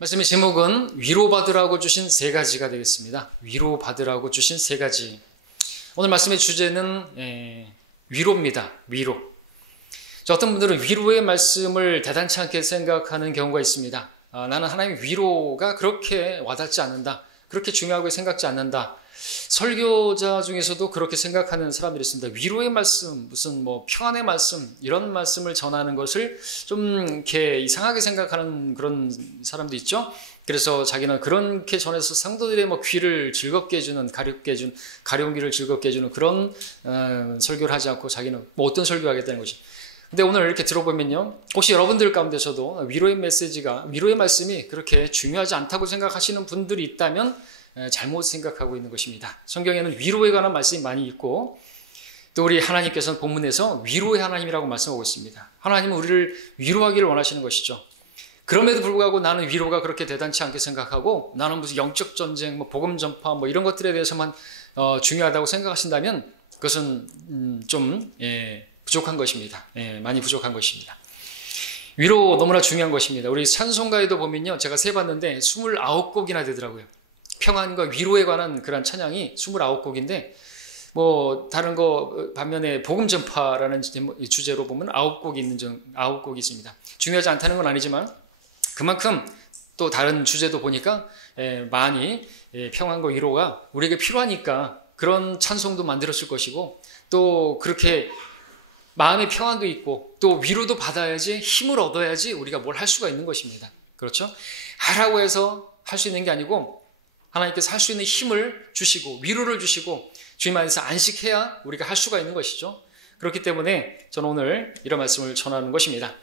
말씀의 제목은 위로받으라고 주신 세 가지가 되겠습니다. 위로받으라고 주신 세 가지. 오늘 말씀의 주제는 위로입니다. 위로. 어떤 분들은 위로의 말씀을 대단치 않게 생각하는 경우가 있습니다. 나는 하나님의 위로가 그렇게 와닿지 않는다. 그렇게 중요하게 생각지 않는다. 설교자 중에서도 그렇게 생각하는 사람들이 있습니다. 위로의 말씀, 무슨 평안의 말씀, 이런 말씀을 전하는 것을 좀 이렇게 이상하게 생각하는 그런 사람도 있죠. 그래서 자기는 그렇게 전해서 상도들의 귀를 즐겁게 해주는, 가려운 귀를 즐겁게 해주는 그런 설교를 하지 않고 자기는 어떤 설교를 하겠다는 것이. 근데 오늘 이렇게 들어보면요, 혹시 여러분들 가운데서도 위로의 말씀이 그렇게 중요하지 않다고 생각하시는 분들이 있다면 잘못 생각하고 있는 것입니다. 성경에는 위로에 관한 말씀이 많이 있고, 또 우리 하나님께서는 본문에서 위로의 하나님이라고 말씀하고 있습니다. 하나님은 우리를 위로하기를 원하시는 것이죠. 그럼에도 불구하고 나는 위로가 그렇게 대단치 않게 생각하고, 나는 무슨 영적 전쟁, 복음 전파, 이런 것들에 대해서만 중요하다고 생각하신다면 그것은 좀 부족한 것입니다. 많이 부족한 것입니다. 위로 너무나 중요한 것입니다. 우리 찬송가에도 보면요, 제가 세봤는데 29곡이나 되더라고요. 평안과 위로에 관한 그런 찬양이 29곡인데, 다른 거 반면에 복음 전파라는 주제로 보면 9곡이 있습니다. 중요하지 않다는 건 아니지만 그만큼 또 다른 주제도 보니까 많이 평안과 위로가 우리에게 필요하니까 그런 찬송도 만들었을 것이고, 또 그렇게 마음의 평안도 있고 또 위로도 받아야지, 힘을 얻어야지 우리가 뭘 할 수가 있는 것입니다. 그렇죠? 하라고 해서 할 수 있는 게 아니고, 하나님께서 할 수 있는 힘을 주시고 위로를 주시고 주님 안에서 안식해야 우리가 할 수가 있는 것이죠. 그렇기 때문에 저는 오늘 이런 말씀을 전하는 것입니다.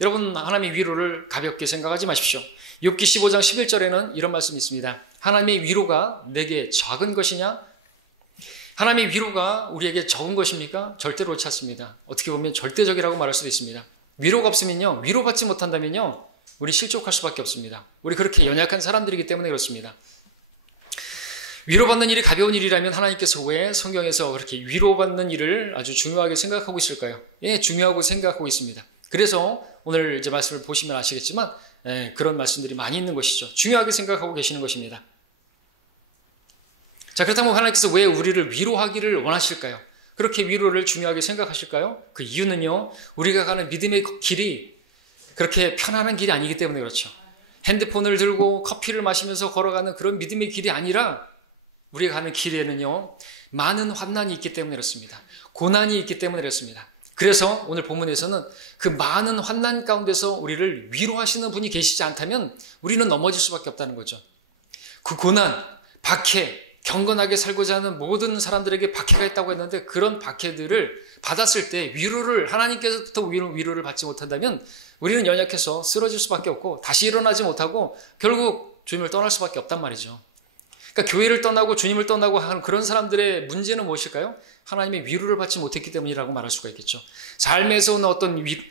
여러분, 하나님의 위로를 가볍게 생각하지 마십시오. 욥기 15장 11절에는 이런 말씀이 있습니다. 하나님의 위로가 내게 작은 것이냐? 하나님의 위로가 우리에게 적은 것입니까? 절대로 그렇지 않습니다. 어떻게 보면 절대적이라고 말할 수도 있습니다. 위로가 없으면요, 위로받지 못한다면요, 우리 실족할 수밖에 없습니다. 우리 그렇게 연약한 사람들이기 때문에 그렇습니다. 위로받는 일이 가벼운 일이라면 하나님께서 왜 성경에서 그렇게 위로받는 일을 아주 중요하게 생각하고 있을까요? 중요하고 생각하고 있습니다. 그래서 오늘 이제 말씀을 보시면 아시겠지만 그런 말씀들이 많이 있는 것이죠. 중요하게 생각하고 계시는 것입니다. 자, 그렇다면 하나님께서 왜 우리를 위로하기를 원하실까요? 그렇게 위로를 중요하게 생각하실까요? 그 이유는요, 우리가 가는 믿음의 길이 그렇게 편안한 길이 아니기 때문에 그렇죠. 핸드폰을 들고 커피를 마시면서 걸어가는 그런 믿음의 길이 아니라, 우리가 가는 길에는요, 많은 환난이 있기 때문에 그렇습니다. 고난이 있기 때문에 그렇습니다. 그래서 오늘 본문에서는 그 많은 환난 가운데서 우리를 위로하시는 분이 계시지 않다면 우리는 넘어질 수밖에 없다는 거죠. 그 고난, 박해, 경건하게 살고자 하는 모든 사람들에게 박해가 있다고 했는데, 그런 박해들을 받았을 때 하나님께서부터 위로를 받지 못한다면 우리는 연약해서 쓰러질 수밖에 없고 다시 일어나지 못하고 결국 주님을 떠날 수밖에 없단 말이죠. 그러니까 교회를 떠나고 주님을 떠나고 하는 그런 사람들의 문제는 무엇일까요? 하나님의 위로를 받지 못했기 때문이라고 말할 수가 있겠죠. 삶에서 오는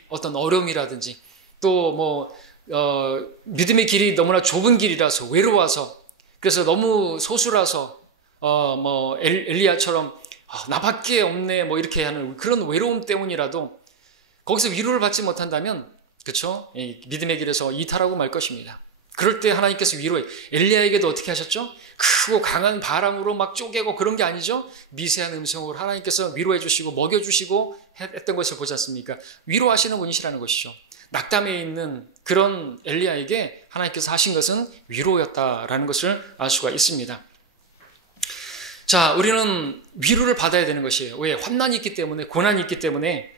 어떤 어려움이라든지, 또 믿음의 길이 너무나 좁은 길이라서, 외로워서, 그래서 너무 소수라서 엘리야처럼 나밖에 없네 이렇게 하는 그런 외로움 때문이라도 거기서 위로를 받지 못한다면, 그렇죠? 믿음의 길에서 이탈하고 말 것입니다. 그럴 때 하나님께서 위로해. 엘리야에게도 어떻게 하셨죠? 크고 강한 바람으로 막 쪼개고 그런 게 아니죠. 미세한 음성으로 하나님께서 위로해 주시고 먹여주시고 했던 것을 보지 않습니까? 위로하시는 분이시라는 것이죠. 낙담해 있는 그런 엘리야에게 하나님께서 하신 것은 위로였다라는 것을 알 수가 있습니다. 자, 우리는 위로를 받아야 되는 것이에요. 왜? 환난이 있기 때문에, 고난이 있기 때문에.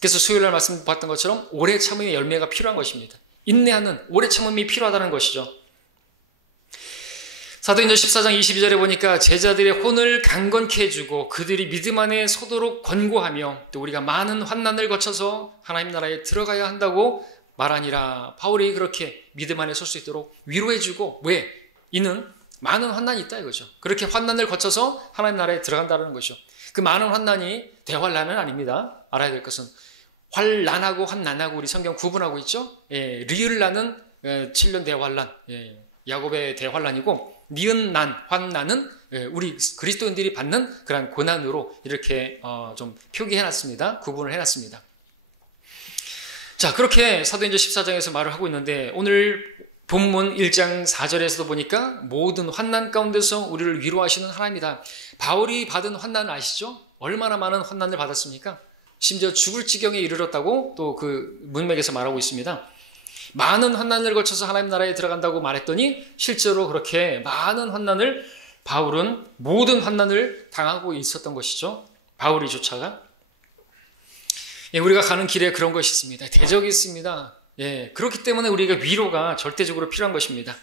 그래서 수요일날 말씀 봤던 것처럼 오래 참음의 열매가 필요한 것입니다. 인내하는 오래 참음이 필요하다는 것이죠. 사도행전 14장 22절에 보니까 제자들의 혼을 강건케 해주고 그들이 믿음 안에 서도록 권고하며, 또 우리가 많은 환난을 거쳐서 하나님 나라에 들어가야 한다고 말하니라. 바울이 그렇게 믿음 안에 설 수 있도록 위로해주고, 왜? 이는 많은 환난이 있다 이거죠. 그렇게 환난을 거쳐서 하나님 나라에 들어간다는 것이죠. 그 많은 환난이 대환난은 아닙니다. 알아야 될 것은 환난하고 환난하고 우리 성경 구분하고 있죠. 리을난은 7년 대환난, 야곱의 대환난이고, 니은난, 환난은 우리 그리스도인들이 받는 그런 고난으로 이렇게 좀 표기해놨습니다. 구분을 해놨습니다. 자, 그렇게 사도행전 14장에서 말을 하고 있는데, 오늘 본문 1장 4절에서도 보니까 모든 환난 가운데서 우리를 위로하시는 하나님이다. 바울이 받은 환난 아시죠? 얼마나 많은 환난을 받았습니까? 심지어 죽을 지경에 이르렀다고 또 그 문맥에서 말하고 있습니다. 많은 환난을 거쳐서 하나님 나라에 들어간다고 말했더니 실제로 그렇게 많은 환난을 바울은 모든 환난을 당하고 있었던 것이죠. 바울이 조차가. 우리가 가는 길에 그런 것이 있습니다. 대적이 있습니다. 그렇기 때문에 우리가 위로가 절대적으로 필요한 것입니다.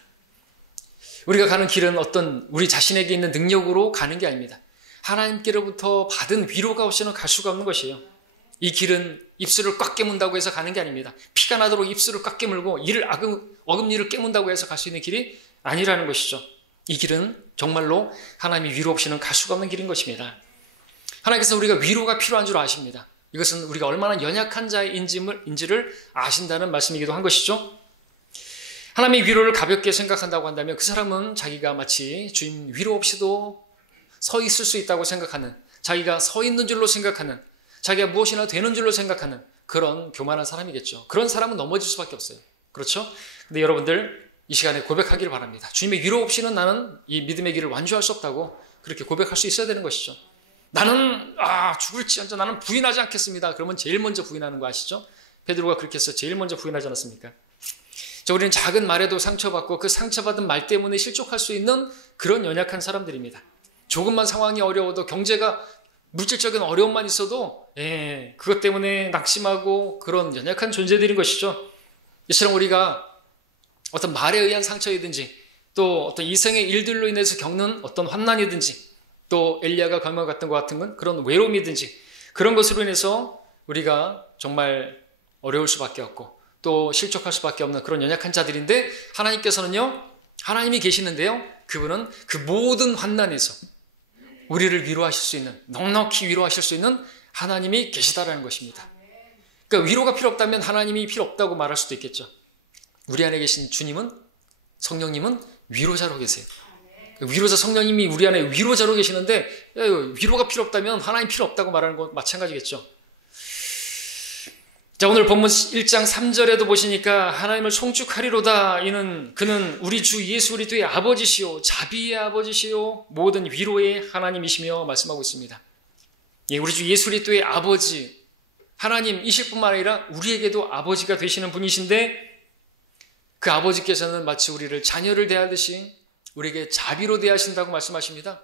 우리가 가는 길은 어떤 우리 자신에게 있는 능력으로 가는 게 아닙니다. 하나님께로부터 받은 위로가 없이는 갈 수가 없는 것이에요. 이 길은 입술을 꽉 깨문다고 해서 가는 게 아닙니다. 피가 나도록 입술을 꽉 깨물고 이를 어금니를 깨문다고 해서 갈 수 있는 길이 아니라는 것이죠. 이 길은 정말로 하나님의 위로 없이는 갈 수가 없는 길인 것입니다. 하나님께서 우리가 위로가 필요한 줄 아십니다. 이것은 우리가 얼마나 연약한 자인지를 아신다는 말씀이기도 한 것이죠. 하나님의 위로를 가볍게 생각한다고 한다면 그 사람은 자기가 마치 주님 위로 없이도 서 있을 수 있다고 생각하는, 자기가 서 있는 줄로 생각하는, 자기가 무엇이나 되는 줄로 생각하는 그런 교만한 사람이겠죠. 그런 사람은 넘어질 수밖에 없어요. 그렇죠? 근데 여러분들 이 시간에 고백하기를 바랍니다. 주님의 위로 없이는 나는 이 믿음의 길을 완주할 수 없다고 그렇게 고백할 수 있어야 되는 것이죠. 나는 죽을지언정 나는 부인하지 않겠습니다. 그러면 제일 먼저 부인하는 거 아시죠? 베드로가 그렇게 해서 제일 먼저 부인하지 않았습니까? 우리는 작은 말에도 상처받고 그 상처받은 말 때문에 실족할 수 있는 그런 연약한 사람들입니다. 조금만 상황이 어려워도 경제가 물질적인 어려움만 있어도 그것 때문에 낙심하고 그런 연약한 존재들인 것이죠. 이처럼 우리가 어떤 말에 의한 상처이든지 또 어떤 이생의 일들로 인해서 겪는 어떤 환난이든지 또 엘리야가 경험한 것 같은 건 그런 외로움이든지 그런 것으로 인해서 우리가 정말 어려울 수밖에 없고 또 실족할 수밖에 없는 그런 연약한 자들인데 하나님께서는요, 하나님이 계시는데요, 그분은 그 모든 환난에서 우리를 위로하실 수 있는, 넉넉히 위로하실 수 있는 하나님이 계시다라는 것입니다. 그러니까 위로가 필요 없다면 하나님이 필요 없다고 말할 수도 있겠죠. 우리 안에 계신 주님은, 성령님은 위로자로 계세요. 위로자 성령님이 우리 안에 위로자로 계시는데 위로가 필요 없다면 하나님 필요 없다고 말하는 것 마찬가지겠죠. 자, 오늘 본문 1장 3절에도 보시니까 하나님을 송축하리로다. 그는 우리 주 예수 그리스도의 아버지시요 자비의 아버지시요 모든 위로의 하나님이시며 말씀하고 있습니다. 우리 주 예수 그리스도의 아버지 하나님이실 뿐만 아니라 우리에게도 아버지가 되시는 분이신데 그 아버지께서는 마치 우리를 자녀를 대하듯이 우리에게 자비로 대하신다고 말씀하십니다.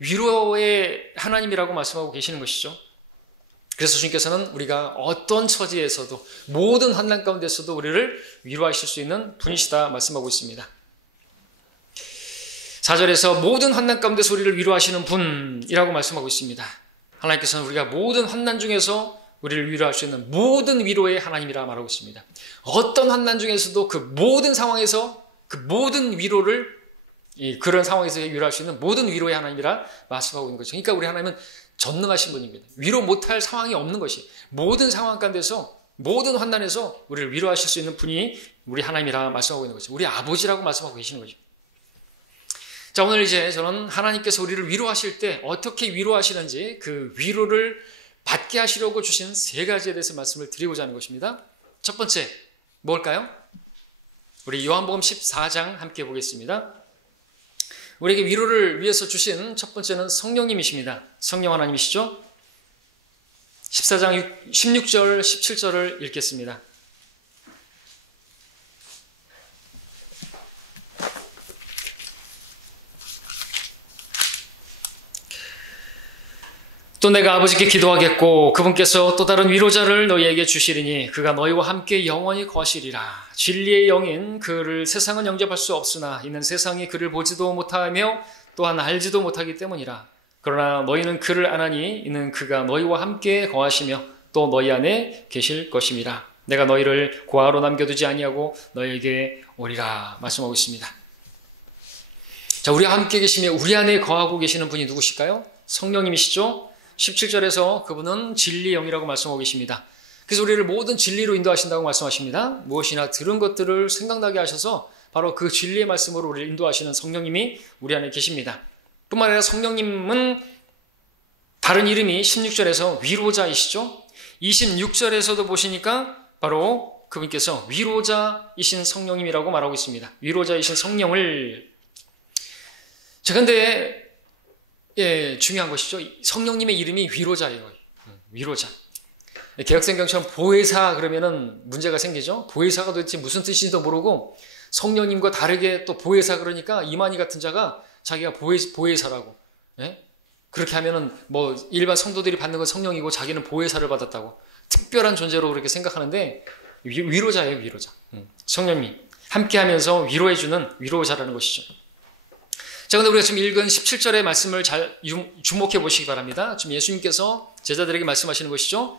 위로의 하나님이라고 말씀하고 계시는 것이죠. 그래서 주님께서는 우리가 어떤 처지에서도 모든 환난 가운데서도 우리를 위로하실 수 있는 분이시다 말씀하고 있습니다. 4절에서 모든 환난 가운데서 우리를 위로하시는 분이라고 말씀하고 있습니다. 하나님께서는 우리가 모든 환난 중에서 우리를 위로할 수 있는 모든 위로의 하나님이라 말하고 있습니다. 어떤 환난 중에서도 그 모든 상황에서 그 모든 위로를 그런 상황에서 위로할 수 있는 모든 위로의 하나님이라 말씀하고 있는 거죠. 그러니까 우리 하나님은 전능하신 분입니다. 위로 못할 상황이 없는 것이 모든 상황 가운데서 모든 환난에서 우리를 위로하실 수 있는 분이 우리 하나님이라 말씀하고 있는 거죠. 우리 아버지라고 말씀하고 계시는 거죠. 자, 오늘 이제 저는 하나님께서 우리를 위로하실 때 어떻게 위로하시는지 그 위로를 받게 하시려고 주신 세 가지에 대해서 말씀을 드리고자 하는 것입니다. 첫 번째 뭘까요? 우리 요한복음 14장 함께 보겠습니다. 우리에게 위로를 위해서 주신 첫 번째는 성령님이십니다. 성령 하나님이시죠? 14장 16절, 17절을 읽겠습니다. 또 내가 아버지께 기도하겠고 그분께서 또 다른 위로자를 너희에게 주시리니 그가 너희와 함께 영원히 거하시리라. 진리의 영인 그를 세상은 영접할 수 없으나 이는 세상이 그를 보지도 못하며 또한 알지도 못하기 때문이라. 그러나 너희는 그를 아나니 이는 그가 너희와 함께 거하시며 또 너희 안에 계실 것임이라. 내가 너희를 고아로 남겨두지 아니하고 너희에게 오리라 말씀하고 있습니다. 자, 우리와 함께 계시며 우리 안에 거하고 계시는 분이 누구실까요? 성령님이시죠? 17절에서 그분은 진리의 영이라고 말씀하고 계십니다. 그래서 우리를 모든 진리로 인도하신다고 말씀하십니다. 무엇이나 들은 것들을 생각나게 하셔서 바로 그 진리의 말씀으로 우리를 인도하시는 성령님이 우리 안에 계십니다. 뿐만 아니라 성령님은 다른 이름이 16절에서 위로자이시죠. 26절에서도 보시니까 바로 그분께서 위로자이신 성령님이라고 말하고 있습니다. 위로자이신 성령을. 자, 근데 중요한 것이죠. 성령님의 이름이 위로자예요. 위로자. 개혁성경처럼 보혜사 그러면은 문제가 생기죠. 보혜사가 도대체 무슨 뜻인지도 모르고 성령님과 다르게 또 보혜사 그러니까 이만희 같은 자가 자기가 보혜사라고. 그렇게 하면은 뭐 일반 성도들이 받는 건 성령이고 자기는 보혜사를 받았다고 특별한 존재로 그렇게 생각하는데 위로자예요. 위로자. 성령님 함께 하면서 위로해주는 위로자라는 것이죠. 자, 근데 우리가 지금 읽은 17절의 말씀을 잘 주목해 보시기 바랍니다. 지금 예수님께서 제자들에게 말씀하시는 것이죠.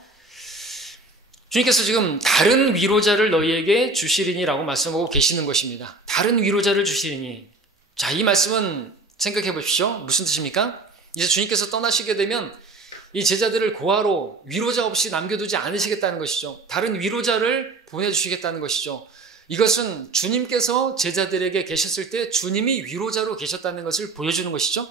주님께서 지금 다른 위로자를 너희에게 주시리니라고 말씀하고 계시는 것입니다. 다른 위로자를 주시리니. 자, 이 말씀은 생각해 보십시오. 무슨 뜻입니까? 이제 주님께서 떠나시게 되면 이 제자들을 고아로 위로자 없이 남겨두지 않으시겠다는 것이죠. 다른 위로자를 보내주시겠다는 것이죠. 이것은 주님께서 제자들에게 계셨을 때 주님이 위로자로 계셨다는 것을 보여주는 것이죠.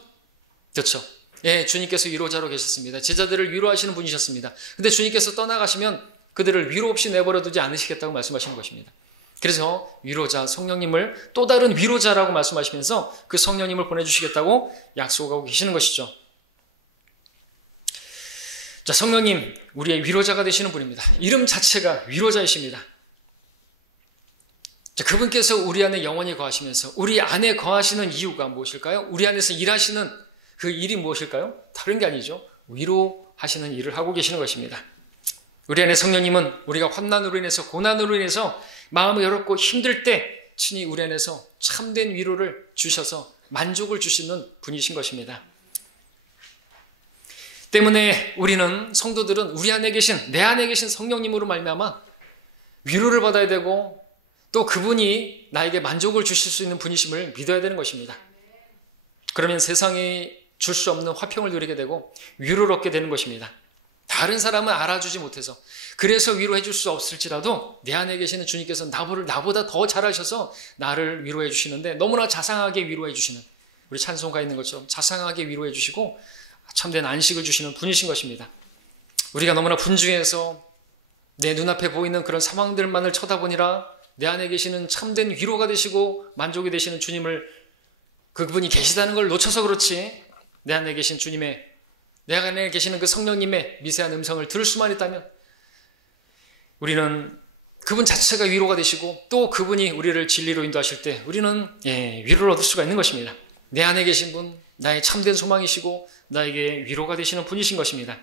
그렇죠? 예, 주님께서 위로자로 계셨습니다. 제자들을 위로하시는 분이셨습니다. 근데 주님께서 떠나가시면 그들을 위로 없이 내버려두지 않으시겠다고 말씀하시는 것입니다. 그래서 위로자, 성령님을 또 다른 위로자라고 말씀하시면서 그 성령님을 보내주시겠다고 약속하고 계시는 것이죠. 자, 성령님, 우리의 위로자가 되시는 분입니다. 이름 자체가 위로자이십니다. 자, 그분께서 우리 안에 영원히 거하시면서 우리 안에 거하시는 이유가 무엇일까요? 우리 안에서 일하시는 그 일이 무엇일까요? 다른 게 아니죠. 위로하시는 일을 하고 계시는 것입니다. 우리 안에 성령님은 우리가 환난으로 인해서 고난으로 인해서 마음이 어렵고 힘들 때 친히 우리 안에서 참된 위로를 주셔서 만족을 주시는 분이신 것입니다. 때문에 우리는 성도들은 우리 안에 계신 내 안에 계신 성령님으로 말미암아 위로를 받아야 되고 또 그분이 나에게 만족을 주실 수 있는 분이심을 믿어야 되는 것입니다. 그러면 세상이 줄 수 없는 화평을 누리게 되고 위로를 얻게 되는 것입니다. 다른 사람은 알아주지 못해서 그래서 위로해 줄 수 없을지라도 내 안에 계시는 주님께서 나보다 더 잘하셔서 나를 위로해 주시는데 너무나 자상하게 위로해 주시는 우리 찬송가 있는 것처럼 자상하게 위로해 주시고 참된 안식을 주시는 분이신 것입니다. 우리가 너무나 분주해서 내 눈앞에 보이는 그런 상황들만을 쳐다보니라 내 안에 계시는 참된 위로가 되시고 만족이 되시는 주님을 그분이 계시다는 걸 놓쳐서 그렇지 내 안에 계신 주님의 내 안에 계시는 그 성령님의 미세한 음성을 들을 수만 있다면 우리는 그분 자체가 위로가 되시고 또 그분이 우리를 진리로 인도하실 때 우리는 위로를 얻을 수가 있는 것입니다. 내 안에 계신 분, 나의 참된 소망이시고 나에게 위로가 되시는 분이신 것입니다.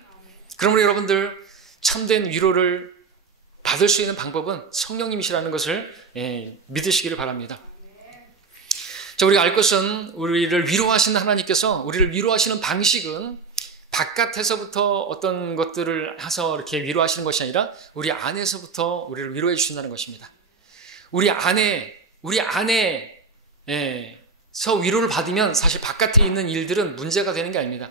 그럼 우리 여러분들 참된 위로를 받을 수 있는 방법은 성령님이시라는 것을 믿으시기를 바랍니다. 자, 우리가 알 것은 우리를 위로하시는 하나님께서 우리를 위로하시는 방식은 바깥에서부터 어떤 것들을 해서 이렇게 위로하시는 것이 아니라 우리 안에서부터 우리를 위로해 주신다는 것입니다. 우리 안에서 위로를 받으면 사실 바깥에 있는 일들은 문제가 되는 게 아닙니다.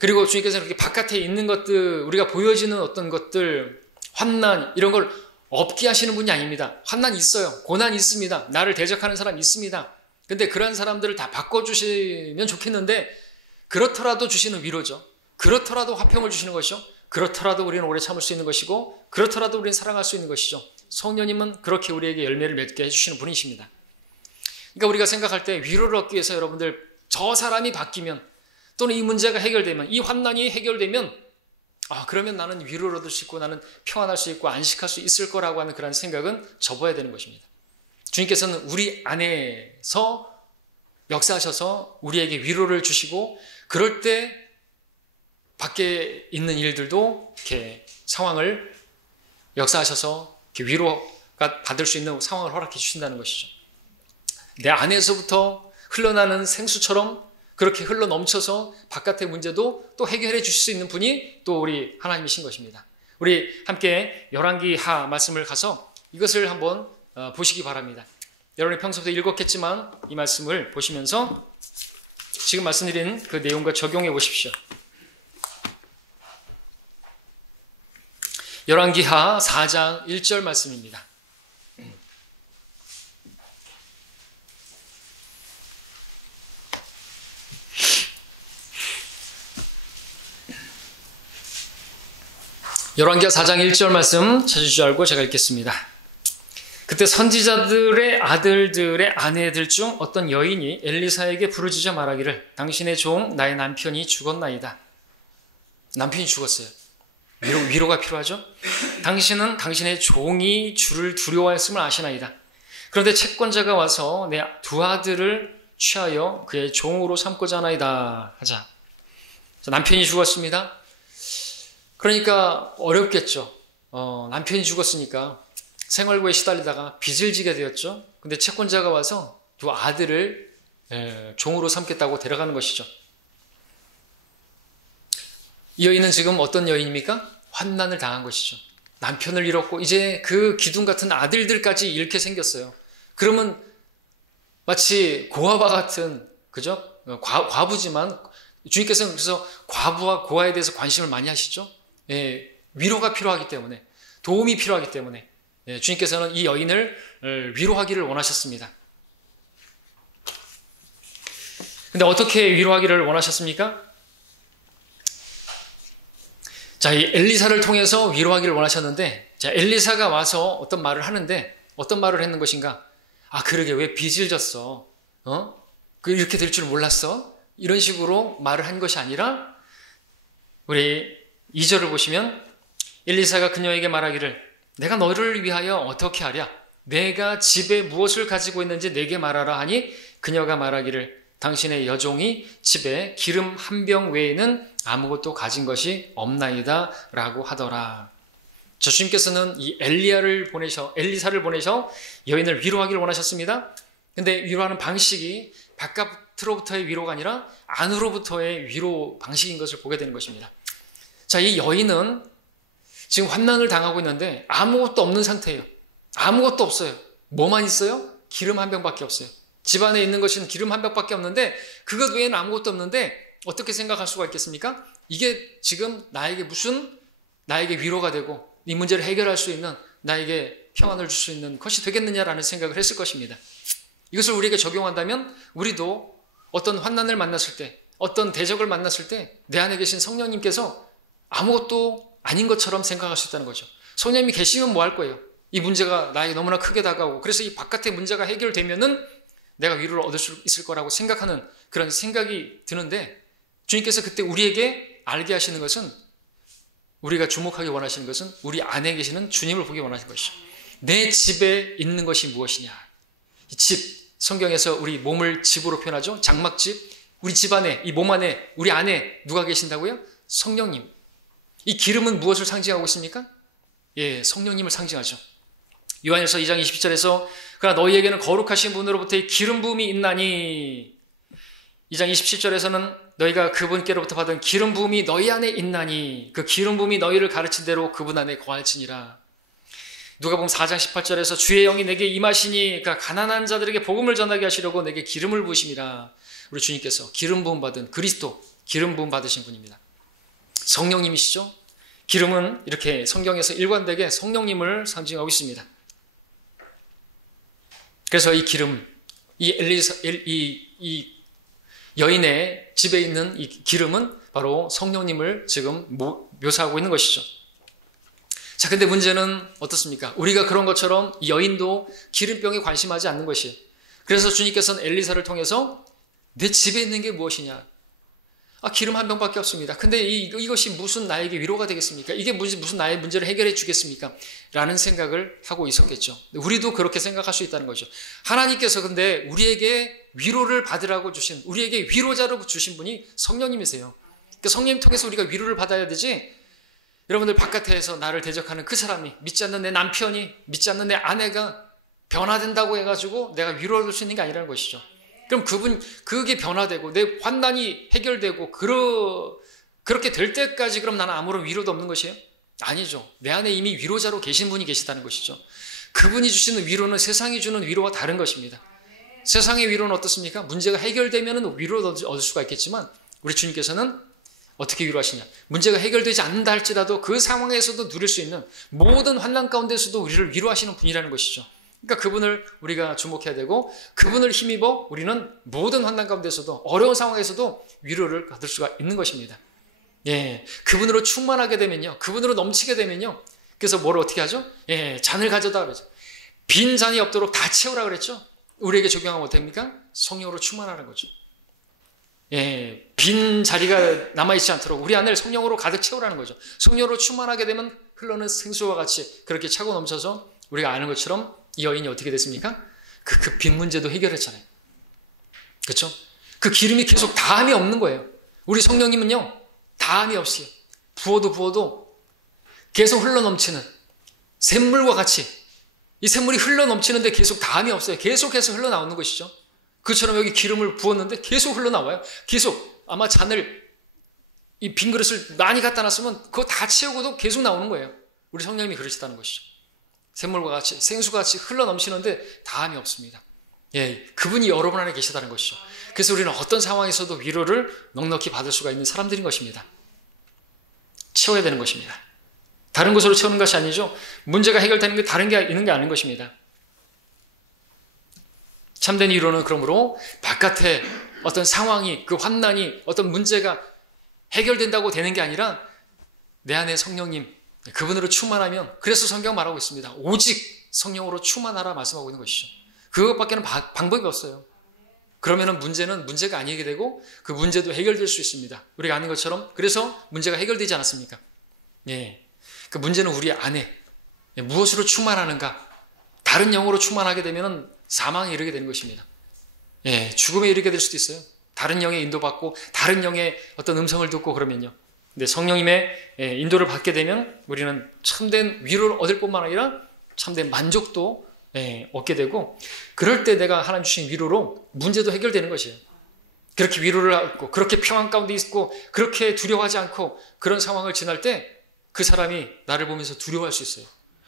그리고 주님께서는 이렇게 바깥에 있는 것들, 우리가 보여지는 어떤 것들, 환난 이런 걸 없게 하시는 분이 아닙니다. 환난 있어요. 고난 있습니다. 나를 대적하는 사람 있습니다. 근데 그런 사람들을 다 바꿔주시면 좋겠는데 그렇더라도 주시는 위로죠. 그렇더라도 화평을 주시는 것이죠. 그렇더라도 우리는 오래 참을 수 있는 것이고 그렇더라도 우리는 사랑할 수 있는 것이죠. 성령님은 그렇게 우리에게 열매를 맺게 해주시는 분이십니다. 그러니까 우리가 생각할 때 위로를 얻기 위해서 여러분들 저 사람이 바뀌면 또는 이 문제가 해결되면 이 환난이 해결되면 그러면 나는 위로를 얻을 수 있고 나는 평안할 수 있고 안식할 수 있을 거라고 하는 그런 생각은 접어야 되는 것입니다. 주님께서는 우리 안에서 역사하셔서 우리에게 위로를 주시고 그럴 때 밖에 있는 일들도 이렇게 상황을 역사하셔서 이렇게 위로가 받을 수 있는 상황을 허락해 주신다는 것이죠. 내 안에서부터 흘러나는 생수처럼 그렇게 흘러 넘쳐서 바깥의 문제도 또 해결해 주실 수 있는 분이 또 우리 하나님이신 것입니다. 우리 함께 열왕기하 말씀을 가서 이것을 한번 보시기 바랍니다. 여러분이 평소부터 읽었겠지만 이 말씀을 보시면서 지금 말씀드린 그 내용과 적용해 보십시오. 열왕기하 4장 1절 말씀입니다. 열왕기하 4장 1절 말씀 찾으실 줄 알고 제가 읽겠습니다. 그때 선지자들의 아들들의 아내들 중 어떤 여인이 엘리사에게 부르짖어 말하기를 당신의 종 나의 남편이 죽었나이다. 남편이 죽었어요. 위로가 필요하죠. 당신은 당신의 종이 주를 두려워했음을 아시나이다. 그런데 채권자가 와서 내 두 아들을 취하여 그의 종으로 삼고자 하나이다 하자. 남편이 죽었습니다. 그러니까 어렵겠죠. 남편이 죽었으니까 생활고에 시달리다가 빚을 지게 되었죠. 근데 채권자가 와서 두 아들을 종으로 삼겠다고 데려가는 것이죠. 이 여인은 지금 어떤 여인입니까? 환난을 당한 것이죠. 남편을 잃었고 이제 그 기둥 같은 아들들까지 잃게 생겼어요. 그러면 마치 고아와 같은, 그죠? 과부지만 주님께서는 그래서 과부와 고아에 대해서 관심을 많이 하시죠. 위로가 필요하기 때문에, 도움이 필요하기 때문에 주님께서는 이 여인을 위로하기를 원하셨습니다. 근데 어떻게 위로하기를 원하셨습니까? 자, 이 엘리사를 통해서 위로하기를 원하셨는데, 자, 엘리사가 와서 어떤 말을 하는데, 어떤 말을 했는 것인가? 아, 그러게, 왜 빚을 졌어? 이렇게 될 줄 몰랐어? 이런 식으로 말을 한 것이 아니라, 우리 2절을 보시면, 엘리사가 그녀에게 말하기를, 내가 너를 위하여 어떻게 하랴? 내가 집에 무엇을 가지고 있는지 내게 말하라 하니, 그녀가 말하기를, 당신의 여종이 집에 기름 한 병 외에는 아무것도 가진 것이 없나이다 라고 하더라. 주님께서는 이 엘리사를 보내셔 여인을 위로하기를 원하셨습니다. 근데 위로하는 방식이 바깥으로부터의 위로가 아니라 안으로부터의 위로 방식인 것을 보게 되는 것입니다. 자, 이 여인은 지금 환난을 당하고 있는데 아무것도 없는 상태예요. 아무것도 없어요. 뭐만 있어요? 기름 한 병밖에 없어요. 집안에 있는 것은 기름 한 병밖에 없는데 그것 외에는 아무것도 없는데 어떻게 생각할 수가 있겠습니까? 이게 지금 나에게 위로가 되고 이 문제를 해결할 수 있는, 나에게 평안을 줄 수 있는 것이 되겠느냐라는 생각을 했을 것입니다. 이것을 우리에게 적용한다면 우리도 어떤 환난을 만났을 때, 어떤 대적을 만났을 때 내 안에 계신 성령님께서 아무것도 아닌 것처럼 생각할 수 있다는 거죠. 성령님이 계시면 뭐 할 거예요? 이 문제가 나에게 너무나 크게 다가오고 그래서 이 바깥의 문제가 해결되면은 내가 위로를 얻을 수 있을 거라고 생각하는 그런 생각이 드는데, 주님께서 그때 우리에게 알게 하시는 것은, 우리가 주목하기 원하시는 것은 우리 안에 계시는 주님을 보기 원하시는 것이죠. 내 집에 있는 것이 무엇이냐. 이 집, 성경에서 우리 몸을 집으로 표현하죠. 장막집. 우리 집 안에, 이 몸 안에, 우리 안에 누가 계신다고요? 성령님. 이 기름은 무엇을 상징하고 있습니까? 성령님을 상징하죠. 요한일서 2장 20절에서 그러나 너희에게는 거룩하신 분으로부터의 기름 부음이 있나니, 2장 27절에서는 너희가 그분께로부터 받은 기름 부음이 너희 안에 있나니 그 기름 부음이 너희를 가르친 대로 그분 안에 거할지니라. 누가복음 4장 18절에서 주의 영이 내게 임하시니, 그러니까 가난한 자들에게 복음을 전하게 하시려고 내게 기름을 부으심이라. 우리 주님께서 기름 부음 받은 그리스도, 기름 부음 받으신 분입니다. 성령님이시죠. 기름은 이렇게 성경에서 일관되게 성령님을 상징하고 있습니다. 그래서 이 기름, 이 여인의 집에 있는 이 기름은 바로 성령님을 지금 묘사하고 있는 것이죠. 자, 근데 문제는 어떻습니까? 우리가 그런 것처럼 이 여인도 기름병에 관심하지 않는 것이에요. 그래서 주님께서는 엘리사를 통해서 내 집에 있는 게 무엇이냐? 기름 한 병밖에 없습니다. 근데 이것이 무슨 나에게 위로가 되겠습니까? 이게 무슨 나의 문제를 해결해 주겠습니까? 라는 생각을 하고 있었겠죠. 우리도 그렇게 생각할 수 있다는 거죠. 하나님께서 근데 우리에게 위로를 받으라고 주신, 우리에게 위로자로 주신 분이 성령님이세요. 그러니까 성령님 통해서 우리가 위로를 받아야 되지, 여러분들 바깥에서 나를 대적하는 그 사람이, 믿지 않는 내 남편이, 믿지 않는 내 아내가 변화된다고 해가지고 내가 위로를 줄 수 있는 게 아니라는 것이죠. 그럼 그게 변화되고 내 환난이 해결되고 그렇게 될 때까지 그럼 나는 아무런 위로도 없는 것이에요? 아니죠. 내 안에 이미 위로자로 계신 분이 계시다는 것이죠. 그분이 주시는 위로는 세상이 주는 위로와 다른 것입니다. 세상의 위로는 어떻습니까? 문제가 해결되면 위로를 얻을 수가 있겠지만 우리 주님께서는 어떻게 위로하시냐? 문제가 해결되지 않는다 할지라도 그 상황에서도 누릴 수 있는 모든 환난 가운데서도 우리를 위로하시는 분이라는 것이죠. 그러니까 그분을 우리가 주목해야 되고, 그분을 힘입어 우리는 모든 환난 가운데서도, 어려운 상황에서도 위로를 받을 수가 있는 것입니다. 그분으로 충만하게 되면요, 그분으로 넘치게 되면요, 그래서 뭘 어떻게 하죠? 잔을 가져다 그러죠. 빈 잔이 없도록 다 채우라 그랬죠. 우리에게 적용하면 어떻습니까? 성령으로 충만하는 거죠. 예, 빈 자리가 남아있지 않도록 우리 안을 성령으로 가득 채우라는 거죠. 성령으로 충만하게 되면 흘러는 생수와 같이 그렇게 차고 넘쳐서 우리가 아는 것처럼 이 여인이 어떻게 됐습니까? 그 빈 문제도 해결했잖아요. 그렇죠? 그 기름이 계속 다함이 없는 거예요. 우리 성령님은요, 다함이 없어요. 부어도 계속 흘러넘치는 샘물과 같이 이 샘물이 흘러넘치는데 계속 다함이 없어요. 계속해서 흘러나오는 것이죠. 그처럼 여기 기름을 부었는데 계속 흘러나와요. 계속 아마 잔을 이 빈 그릇을 많이 갖다 놨으면 그거 다 채우고도 계속 나오는 거예요. 우리 성령님이 그러시다는 것이죠. 샘물과 같이 생수가 같이 흘러넘치는데 다함이 없습니다. 예, 그분이 여러분 안에 계시다는 것이죠. 그래서 우리는 어떤 상황에서도 위로를 넉넉히 받을 수가 있는 사람들인 것입니다. 채워야 되는 것입니다. 다른 것으로 채우는 것이 아니죠. 문제가 해결되는 게 다른 게 있는 게 아닌 것입니다. 참된 위로는 그러므로 바깥에 어떤 상황이, 그 환난이, 어떤 문제가 해결된다고 되는 게 아니라 내 안에 성령님, 그분으로 충만하면, 그래서 성경 말하고 있습니다. 오직 성령으로 충만하라 말씀하고 있는 것이죠. 그것밖에는 방법이 없어요. 그러면 문제는 문제가 아니게 되고 그 문제도 해결될 수 있습니다. 우리가 아는 것처럼 그래서 문제가 해결되지 않았습니까? 예, 그 문제는 우리 안에 무엇으로 충만하는가? 다른 영으로 충만하게 되면 사망에 이르게 되는 것입니다. 예, 죽음에 이르게 될 수도 있어요. 다른 영에 인도받고 다른 영의 어떤 음성을 듣고 그러면요. 근데 성령님의 인도를 받게 되면 우리는 참된 위로를 얻을 뿐만 아니라 참된 만족도 얻게 되고, 그럴 때 내가 하나님 주신 위로로 문제도 해결되는 것이에요. 그렇게 위로를 얻고 그렇게 평안 가운데 있고 그렇게 두려워하지 않고 그런 상황을 지날 때 그 사람이 나를 보면서 두려워할 수 있어요.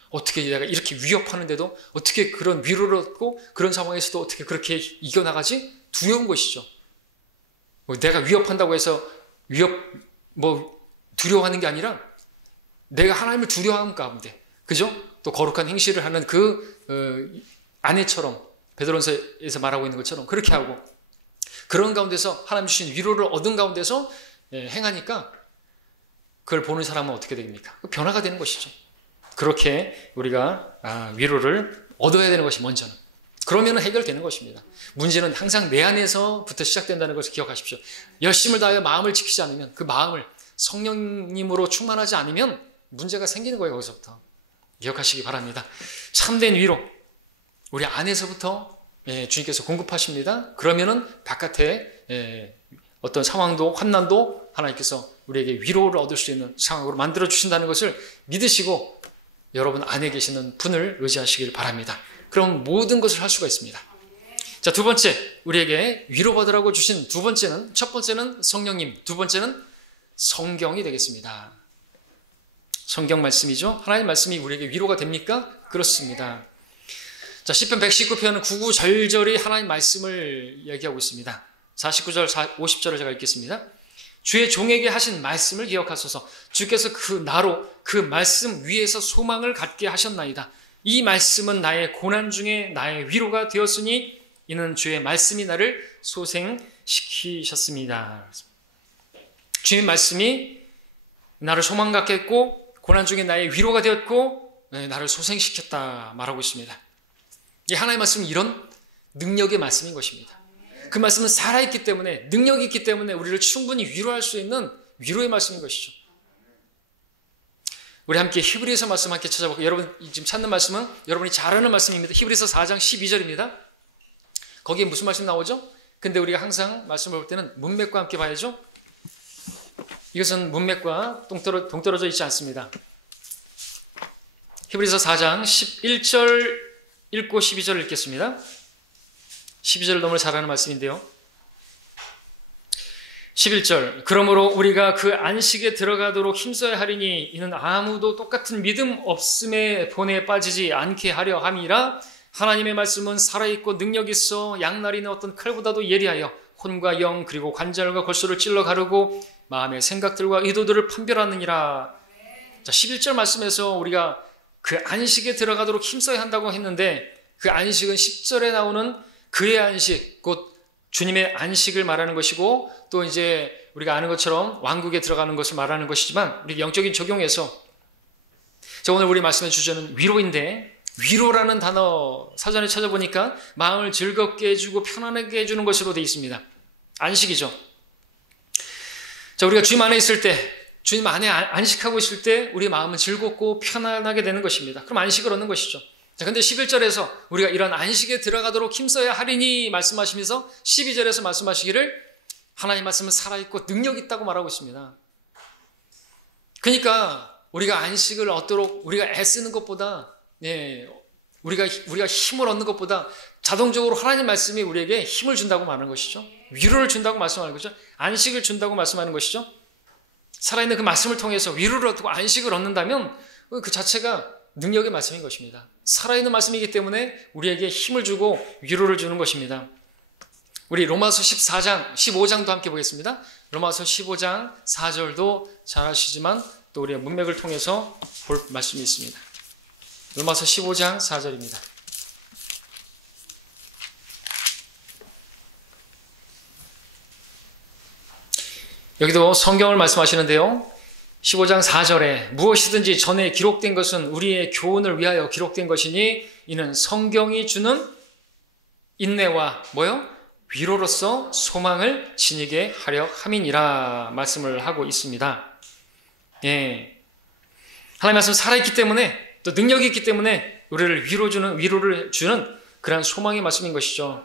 어떻게 내가 이렇게 위협하는데도 어떻게 그런 위로를 얻고 그런 상황에서도 어떻게 그렇게 이겨나가지? 두려운 것이죠. 내가 위협한다고 해서 두려워하는 게 아니라 내가 하나님을 두려워하는 가운데, 그죠? 또 거룩한 행실을 하는 그 아내처럼 베드로전서에서 말하고 있는 것처럼 그렇게 하고 그런 가운데서 하나님 주신 위로를 얻은 가운데서 행하니까 그걸 보는 사람은 어떻게 됩니까? 변화가 되는 것이죠. 그렇게 우리가 위로를 얻어야 되는 것이 먼저는. 그러면 해결되는 것입니다. 문제는 항상 내 안에서부터 시작된다는 것을 기억하십시오. 열심을 다하여 마음을 지키지 않으면, 그 마음을 성령님으로 충만하지 않으면 문제가 생기는 거예요. 거기서부터. 기억하시기 바랍니다. 참된 위로 우리 안에서부터 주님께서 공급하십니다. 그러면은 바깥에 어떤 상황도 환난도 하나님께서 우리에게 위로를 얻을 수 있는 상황으로 만들어 주신다는 것을 믿으시고 여러분 안에 계시는 분을 의지하시길 바랍니다. 그럼 모든 것을 할 수가 있습니다. 자, 두 번째, 우리에게 위로받으라고 주신 두 번째는, 첫 번째는 성령님, 두 번째는 성경이 되겠습니다. 성경 말씀이죠. 하나님 말씀이 우리에게 위로가 됩니까? 그렇습니다. 자, 시편 119편은 구구절절히 하나님 말씀을 이야기하고 있습니다. 49절, 50절을 제가 읽겠습니다. 주의 종에게 하신 말씀을 기억하소서. 주께서 나로 그 말씀 위에서 소망을 갖게 하셨나이다. 이 말씀은 나의 고난 중에 나의 위로가 되었으니 이는 주의 말씀이 나를 소생시키셨습니다. 주의 말씀이 나를 소망 갖게 했고 고난 중에 나의 위로가 되었고 나를 소생시켰다 말하고 있습니다. 이 하나님의 말씀은 이런 능력의 말씀인 것입니다. 그 말씀은 살아있기 때문에, 능력이 있기 때문에 우리를 충분히 위로할 수 있는 위로의 말씀인 것이죠. 우리 함께 히브리서 말씀 함께 찾아볼게요. 여러분 지금 찾는 말씀은 여러분이 잘 아는 말씀입니다. 히브리서 4장 12절입니다. 거기에 무슨 말씀 나오죠? 근데 우리가 항상 말씀을 볼 때는 문맥과 함께 봐야죠. 이것은 문맥과 동떨어져 있지 않습니다. 히브리서 4장 11절 읽고 12절 읽겠습니다. 12절을 너무 잘 아는 말씀인데요. 11절, 그러므로 우리가 그 안식에 들어가도록 힘써야 하리니 이는 아무도 똑같은 믿음 없음의 본에 빠지지 않게 하려 함이라. 하나님의 말씀은 살아있고 능력이 있어 양날이나 어떤 칼보다도 예리하여 혼과 영 그리고 관절과 골수를 찔러 가르고 마음의 생각들과 의도들을 판별하느니라. 자, 11절 말씀에서 우리가 그 안식에 들어가도록 힘써야 한다고 했는데, 그 안식은 10절에 나오는 그의 안식, 곧 주님의 안식을 말하는 것이고, 또 이제 우리가 아는 것처럼 왕국에 들어가는 것을 말하는 것이지만, 우리 영적인 적용에서, 자, 오늘 우리 말씀의 주제는 위로인데, 위로라는 단어 사전에 찾아보니까 마음을 즐겁게 해주고 편안하게 해주는 것으로 되어 있습니다. 안식이죠. 자, 우리가 주님 안에 있을 때, 주님 안에 안식하고 있을 때 우리 마음은 즐겁고 편안하게 되는 것입니다. 그럼 안식을 얻는 것이죠. 자, 근데 11절에서 우리가 이런 안식에 들어가도록 힘써야 하리니 말씀하시면서 12절에서 말씀하시기를 하나님 말씀은 살아있고 능력 있다고 말하고 있습니다. 그러니까 우리가 안식을 얻도록 우리가 애쓰는 것보다, 우리가 힘을 얻는 것보다 자동적으로 하나님 말씀이 우리에게 힘을 준다고 말하는 것이죠. 위로를 준다고 말씀하는 거죠. 안식을 준다고 말씀하는 것이죠. 살아있는 그 말씀을 통해서 위로를 얻고 안식을 얻는다면 그 자체가 능력의 말씀인 것입니다. 살아있는 말씀이기 때문에 우리에게 힘을 주고 위로를 주는 것입니다. 우리 로마서 14장, 15장도 함께 보겠습니다. 로마서 15장 4절도 잘 아시지만 또 우리의 문맥을 통해서 볼 말씀이 있습니다. 로마서 15장 4절입니다. 여기도 성경을 말씀하시는데요. 15장 4절에 무엇이든지 전에 기록된 것은 우리의 교훈을 위하여 기록된 것이니 이는 성경이 주는 인내와 뭐요? 위로로서 소망을 지니게 하려 함이니라 말씀을 하고 있습니다. 하나님 말씀 살아있기 때문에 또 능력이 있기 때문에 우리를 위로를 주는 그러한 소망의 말씀인 것이죠.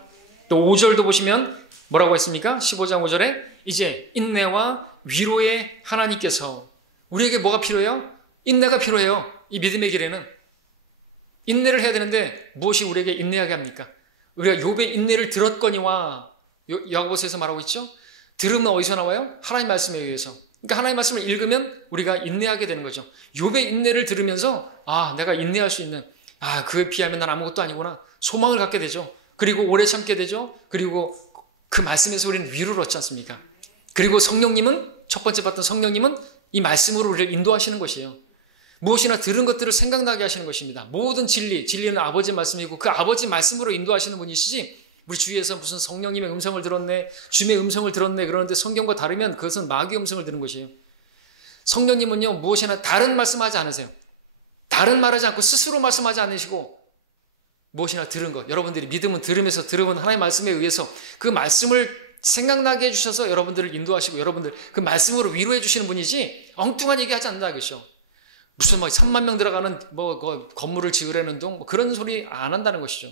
또 5절도 보시면 뭐라고 했습니까? 15장 5절에 이제 인내와 위로의 하나님께서 우리에게 뭐가 필요해요? 인내가 필요해요. 이 믿음의 길에는 인내를 해야 되는데 무엇이 우리에게 인내하게 합니까? 우리가 욥의 인내를 들었거니와 야고보서에서 말하고 있죠. 들으면 어디서 나와요? 하나님 말씀에 의해서. 그러니까 하나님 말씀을 읽으면 우리가 인내하게 되는 거죠. 욥의 인내를 들으면서 내가 인내할 수 있는 그에 비하면 난 아무것도 아니구나 소망을 갖게 되죠. 그리고 오래 참게 되죠. 그리고 그 말씀에서 우리는 위로를 얻지 않습니까? 그리고 성령님은 첫 번째 봤던 성령님은 이 말씀으로 우리를 인도하시는 것이에요. 무엇이나 들은 것들을 생각나게 하시는 것입니다. 모든 진리는 아버지의 말씀이고 그 아버지 말씀으로 인도하시는 분이시지 우리 주위에서 무슨 성령님의 음성을 들었네, 주님의 음성을 들었네 그러는데 성경과 다르면 그것은 마귀의 음성을 들은 것이에요. 성령님은요 무엇이나 다른 말씀하지 않으세요. 다른 말하지 않고 스스로 말씀하지 않으시고 무엇이나 들은 것, 여러분들이 믿음은 들으면서 들으면 하나님의 말씀에 의해서 그 말씀을 생각나게 해주셔서 여러분들을 인도하시고 여러분들 그 말씀으로 위로해 주시는 분이지 엉뚱한 얘기 하지 않는다 그렇죠. 무슨 3만 명 들어가는 건물을 지으려는 동 그런 소리 안 한다는 것이죠.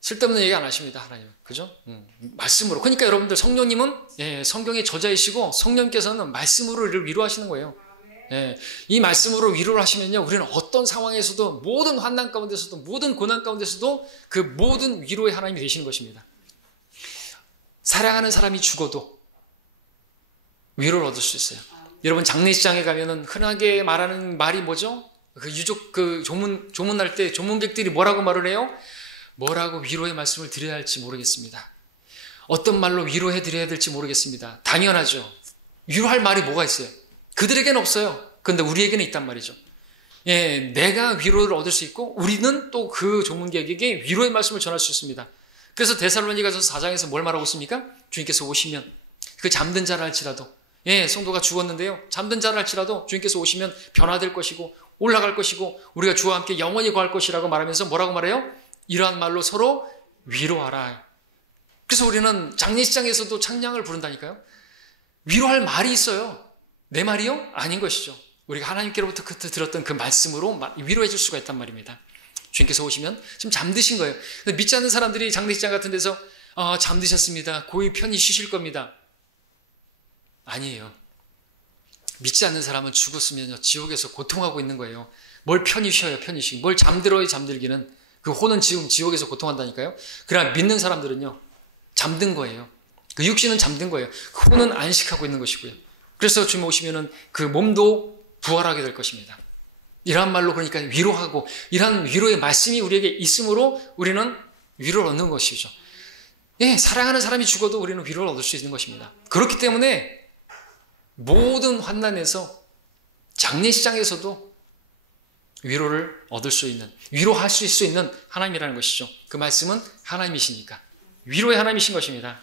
쓸데없는 얘기 안 하십니다 하나님은. 그죠? 말씀으로. 그러니까 여러분들 성령님은 성경의 저자이시고 성령께서는 말씀으로 우리를 위로하시는 거예요. 이 말씀으로 위로를 하시면요 우리는 어떤 상황에서도 모든 환난 가운데서도 모든 고난 가운데서도 그 모든 위로의 하나님이 되시는 것입니다. 사랑하는 사람이 죽어도 위로를 얻을 수 있어요. 여러분 장례식장에 가면은 흔하게 말하는 말이 뭐죠? 그 유족 조문 날 때 조문객들이 뭐라고 말을 해요? 뭐라고 위로의 말씀을 드려야 할지 모르겠습니다. 어떤 말로 위로해 드려야 될지 모르겠습니다. 당연하죠. 위로할 말이 뭐가 있어요? 그들에게는 없어요. 그런데 우리에게는 있단 말이죠. 내가 위로를 얻을 수 있고 우리는 또 그 조문객에게 위로의 말씀을 전할 수 있습니다. 그래서 데살로니가서 4장에서 뭘 말하고 있습니까? 주님께서 오시면 그 잠든 자라 할지라도 성도가 죽었는데요. 잠든 자라 할지라도 주님께서 오시면 변화될 것이고 올라갈 것이고 우리가 주와 함께 영원히 거할 것이라고 말하면서 뭐라고 말해요? 이러한 말로 서로 위로하라. 그래서 우리는 장례식장에서도 찬양을 부른다니까요. 위로할 말이 있어요. 내 말이요? 아닌 것이죠. 우리가 하나님께로부터 그때 들었던 그 말씀으로 위로해 줄 수가 있단 말입니다. 주님께서 오시면 지금 잠드신 거예요. 믿지 않는 사람들이 장례식장 같은 데서 잠드셨습니다. 고이 편히 쉬실 겁니다. 아니에요. 믿지 않는 사람은 죽었으면 지옥에서 고통하고 있는 거예요. 뭘 편히 쉬어요. 편히 쉬기. 뭘 잠들어요. 잠들기는. 그 혼은 지금 지옥에서 고통한다니까요. 그러나 믿는 사람들은요. 잠든 거예요. 그 육신은 잠든 거예요. 그 혼은 안식하고 있는 것이고요. 그래서 주님 오시면은 그 몸도 부활하게 될 것입니다. 이러한 말로 그러니까 위로하고 이러한 위로의 말씀이 우리에게 있으므로 우리는 위로를 얻는 것이죠. 사랑하는 사람이 죽어도 우리는 위로를 얻을 수 있는 것입니다. 그렇기 때문에 모든 환난에서 장례식장에서도 위로를 얻을 수 있는, 위로하실 수 있는 하나님이라는 것이죠. 그 말씀은 하나님이시니까 위로의 하나님이신 것입니다.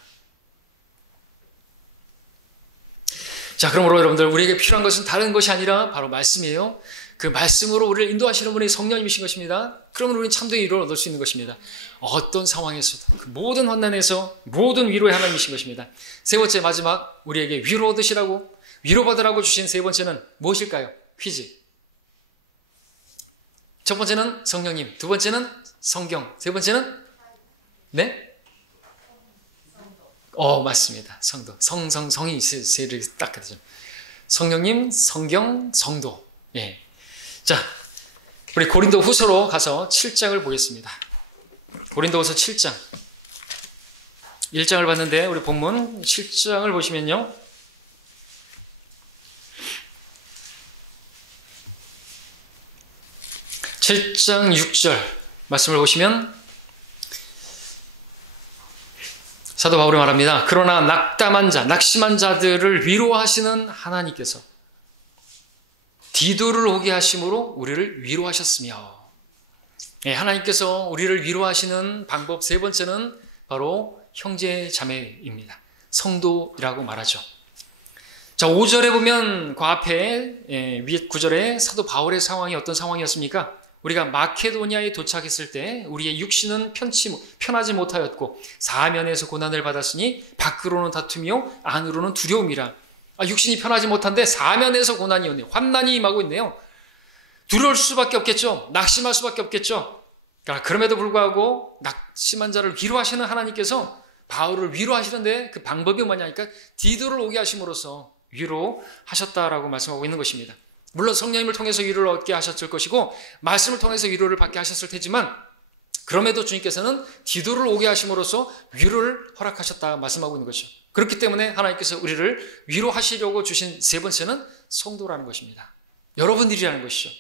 자, 그러므로 여러분들 우리에게 필요한 것은 다른 것이 아니라 바로 말씀이에요. 그 말씀으로 우리를 인도하시는 분이 성령님이신 것입니다. 그러면 우리는 참된 위로를 얻을 수 있는 것입니다. 어떤 상황에서도 그 모든 환난에서 모든 위로의 하나님이신 것입니다. 세 번째 마지막 우리에게 위로 얻으시라고 위로받으라고 주신 세 번째는 무엇일까요? 퀴즈. 첫 번째는 성령님, 두 번째는 성경, 세 번째는 네? 맞습니다. 성도. 성이 세를 딱 되죠. 성령님, 성경, 성도. 예. 자, 우리 고린도 후서로 가서 7장을 보겠습니다. 고린도 후서 7장. 1장을 봤는데 우리 본문 7장을 보시면요. 7장 6절 말씀을 보시면 사도 바울이 말합니다. 그러나 낙담한 자, 낙심한 자들을 위로하시는 하나님께서 디도를 오게 하심으로 우리를 위로하셨으며, 하나님께서 우리를 위로하시는 방법 세 번째는 바로 형제 자매입니다. 성도라고 말하죠. 자, 5절에 보면 그 앞에 위에 9절에 사도 바울의 상황이 어떤 상황이었습니까? 우리가 마케도니아에 도착했을 때 우리의 육신은 편하지 못하였고 사면에서 고난을 받았으니 밖으로는 다투며 안으로는 두려움이라. 육신이 편하지 못한데 사면에서 고난이 오네요. 환난이 임하고 있네요. 두려울 수밖에 없겠죠. 낙심할 수밖에 없겠죠. 그럼에도 불구하고 낙심한 자를 위로하시는 하나님께서 바울을 위로하시는데 그 방법이 뭐냐니까 디도를 오게 하심으로써 위로하셨다라고 말씀하고 있는 것입니다. 물론 성령님을 통해서 위로를 얻게 하셨을 것이고 말씀을 통해서 위로를 받게 하셨을 테지만 그럼에도 주님께서는 디도를 오게 하심으로써 위로를 허락하셨다 말씀하고 있는 것이죠. 그렇기 때문에 하나님께서 우리를 위로하시려고 주신 세 번째는 성도라는 것입니다. 여러분들이라는 것이죠.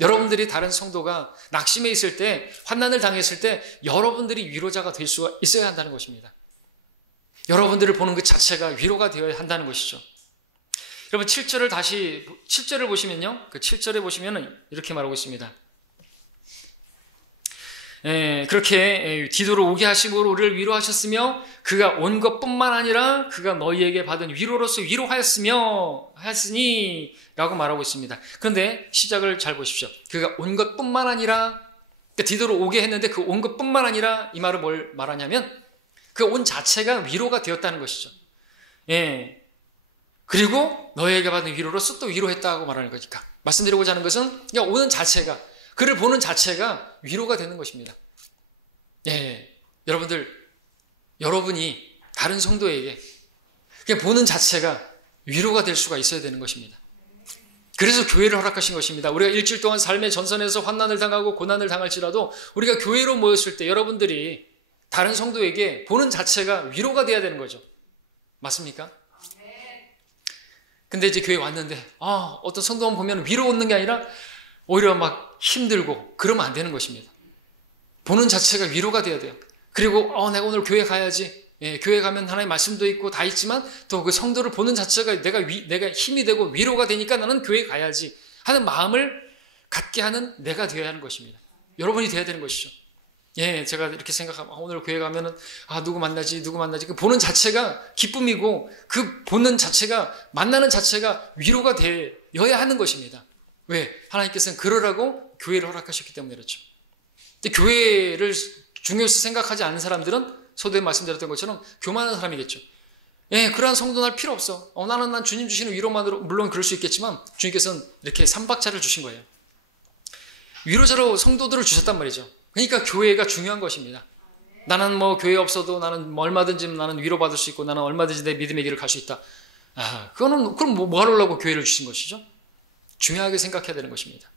여러분들이 다른 성도가 낙심해 있을 때, 환난을 당했을 때 여러분들이 위로자가 될 수가 있어야 한다는 것입니다. 여러분들을 보는 그 자체가 위로가 되어야 한다는 것이죠. 여러분 7절을 보시면요. 그 7절에 보시면 이렇게 말하고 있습니다. 그렇게 디도를 오게 하심으로 우리를 위로하셨으며 그가 온 것뿐만 아니라 그가 너희에게 받은 위로로서 하였으니 라고 말하고 있습니다. 그런데 시작을 잘 보십시오. 그가 온 것뿐만 아니라, 그러니까 디도를 오게 했는데 그 온 것뿐만 아니라 이 말은 뭘 말하냐면 그 온 자체가 위로가 되었다는 것이죠. 그리고 너희에게 받은 위로로서 또 위로했다고 말하는 거니까 말씀드리고자 하는 것은 그냥 오는 자체가, 그를 보는 자체가 위로가 되는 것입니다. 여러분이 다른 성도에게 그냥 보는 자체가 위로가 될 수가 있어야 되는 것입니다. 그래서 교회를 허락하신 것입니다. 우리가 일주일 동안 삶의 전선에서 환난을 당하고 고난을 당할지라도 우리가 교회로 모였을 때 여러분들이 다른 성도에게 보는 자체가 위로가 돼야 되는 거죠. 맞습니까? 근데 이제 교회 왔는데 어떤 성도만 보면 위로 얻는 게 아니라 오히려 막 힘들고 그러면 안 되는 것입니다. 보는 자체가 위로가 돼야 돼요. 그리고 내가 오늘 교회 가야지. 교회 가면 하나님의 말씀도 있고 다 있지만 또 그 성도를 보는 자체가 내가 힘이 되고 위로가 되니까 나는 교회 가야지 하는 마음을 갖게 하는 내가 되어야 하는 것입니다. 여러분이 되어야 되는 것이죠. 제가 이렇게 생각하면 오늘 교회 가면은 누구 만나지 그 보는 자체가 기쁨이고 그 보는 자체가 만나는 자체가 위로가 되어야 하는 것입니다. 왜? 하나님께서는 그러라고 교회를 허락하셨기 때문에 그렇죠. 근데 교회를 중요시 생각하지 않는 사람들은 서두에 말씀드렸던 것처럼 교만한 사람이겠죠. 그러한 성도 날 필요 없어. 난 주님 주시는 위로만으로, 물론 그럴 수 있겠지만 주님께서는 이렇게 삼박자를 주신 거예요. 위로자로 성도들을 주셨단 말이죠. 그러니까 교회가 중요한 것입니다. 나는 교회 없어도 나는 얼마든지 나는 위로받을 수 있고 나는 얼마든지 내 믿음의 길을 갈 수 있다. 그럼 뭐 하려고 교회를 주신 것이죠? 중요하게 생각해야 되는 것입니다.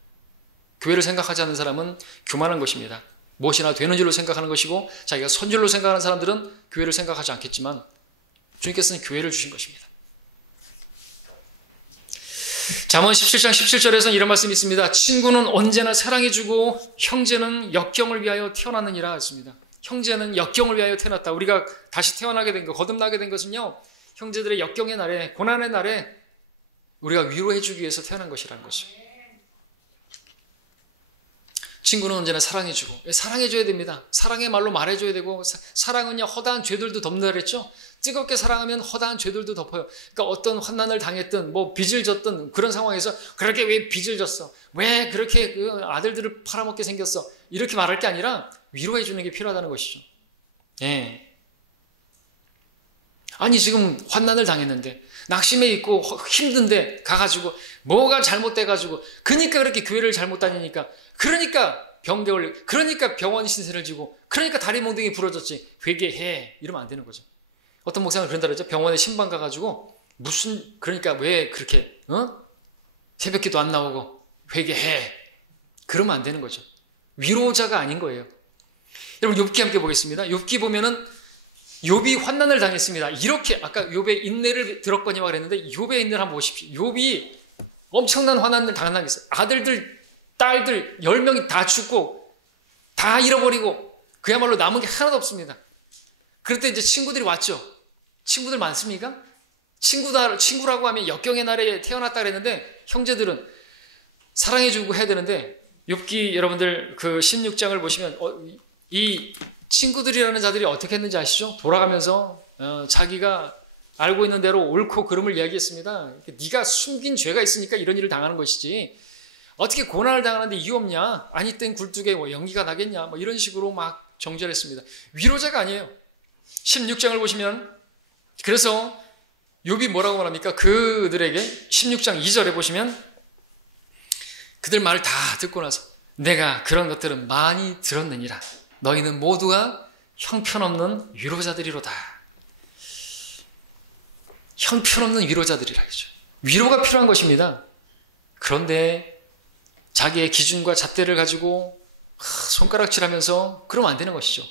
교회를 생각하지 않는 사람은 교만한 것입니다. 무엇이나 되는 줄로 생각하는 것이고 자기가 선줄로 생각하는 사람들은 교회를 생각하지 않겠지만 주님께서는 교회를 주신 것입니다. 잠언 17장 17절에서는 이런 말씀이 있습니다. 친구는 언제나 사랑해주고 형제는 역경을 위하여 태어났느니라 했습니다. 형제는 역경을 위하여 태어났다. 우리가 다시 태어나게 된 것, 거듭나게 된 것은요, 형제들의 역경의 날에, 고난의 날에 우리가 위로해주기 위해서 태어난 것이라는 것이죠. 친구는 언제나 사랑해주고, 사랑해줘야 됩니다. 사랑의 말로 말해줘야 되고, 사랑은요, 허다한 죄들도 덮는다 그랬죠? 뜨겁게 사랑하면 허다한 죄들도 덮어요. 그러니까 어떤 환난을 당했든, 뭐 빚을 졌든 그런 상황에서 그렇게 왜 빚을 졌어? 왜 그렇게 그 아들들을 팔아먹게 생겼어? 이렇게 말할 게 아니라 위로해주는 게 필요하다는 것이죠. 예. 아니, 지금 환난을 당했는데, 낙심해 있고 힘든데 가가지고 뭐가 잘못돼가지고, 그러니까 그렇게 교회를 잘못 다니니까, 그러니까 병대 걸리고, 그러니까 병원 신세를 지고, 그러니까 다리 몽둥이 부러졌지. 회개해. 이러면 안 되는 거죠. 어떤 목사는 그런다 그러죠. 병원에 신방 가가지고 그러니까 왜 그렇게 새벽기도 안 나오고 회개해. 그러면 안 되는 거죠. 위로자가 아닌 거예요. 여러분, 욥기 함께 보겠습니다. 욥기 보면은 욥이 환난을 당했습니다. 이렇게 아까 욥의 인내를 들었거니와 그랬는데, 욥의 인내를 한번 보십시오. 욥이 엄청난 환난을 당했어요. 아들들, 딸들 10명이 다 죽고 다 잃어버리고 그야말로 남은 게 하나도 없습니다. 그럴 때 이제 친구들이 왔죠. 친구들 많습니까? 친구라고 하면 역경의 날에 태어났다 그랬는데, 형제들은 사랑해주고 해야 되는데, 욥기 여러분들 그 16장을 보시면 이 친구들이라는 자들이 어떻게 했는지 아시죠? 돌아가면서 자기가 알고 있는 대로 옳고 그름을 이야기했습니다. 네가 숨긴 죄가 있으니까 이런 일을 당하는 것이지, 어떻게 고난을 당하는데 이유 없냐? 아니 땐 굴뚝에 뭐 연기가 나겠냐? 뭐 이런 식으로 막 정죄했습니다. 위로자가 아니에요. 16장을 보시면, 그래서 욥이 뭐라고 말합니까? 그들에게 16장 2절에 보시면, 그들 말을 다 듣고 나서 내가 그런 것들은 많이 들었느니라. 너희는 모두가 형편없는 위로자들이로다. 형편없는 위로자들이라 하죠. 위로가 필요한 것입니다. 그런데 자기의 기준과 잣대를 가지고 손가락질하면서 그러면 안 되는 것이죠.